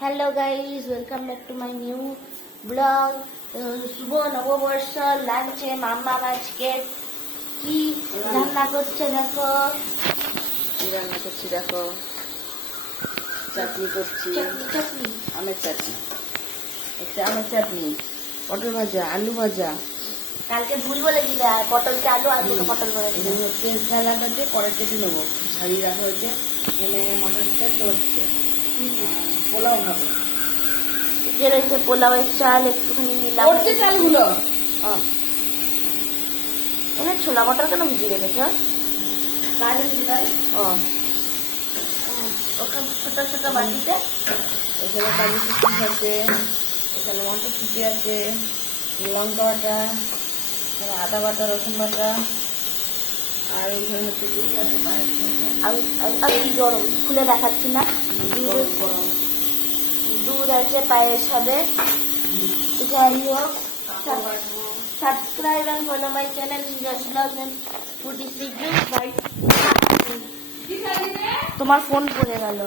Hello guys, welcome back to my new blog. শুভ নববর্ষ। লাঞ্চে মাম্মা আজকে কি রান্না করছে দেখো। কি রান্না করছি দেখো, চাটনি করছি, চাটনি আমের চাটনি, একটা আমের চাটনি, পটল ভাজা, আলু ভাজা। কালকে ভুল বলে দিলে, আর পটলকে আলু, আলুকে পটল বলে দিলে। এখানে হচ্ছে স্যালাডটাতে কড়াই কেটে নেবো, ছাড়িয়ে রাখা হয়েছে। এখানে মটনটা চড়ছে, পোলাও হবে। যে রয়েছে পোলাওয়ের চাল, একটুখানি নিলাম। করছে চালগুলো এনে ছোলা মটর কেন ভিজিয়ে রেখেছ? কাজে দিদাই। ও, ওকে ছোট ছোট বাটিতে। এখানে কাজু কিশমিশ আছে, এখানে মটরশুঁটি আছে, লঙ্কা বাটা, এখানে আদা বাটা, রসুন বাটা, আর এখানে হচ্ছে দুধ আছে পায়ের সঙ্গে। আমি গরম খুলে দেখাচ্ছি না। দুধ আছে পায়েস হবে। যাই হোক, subscribe and follow my channel Just Vlogs and Foodie Reviews by। তোমার ফোন পড়ে গেল।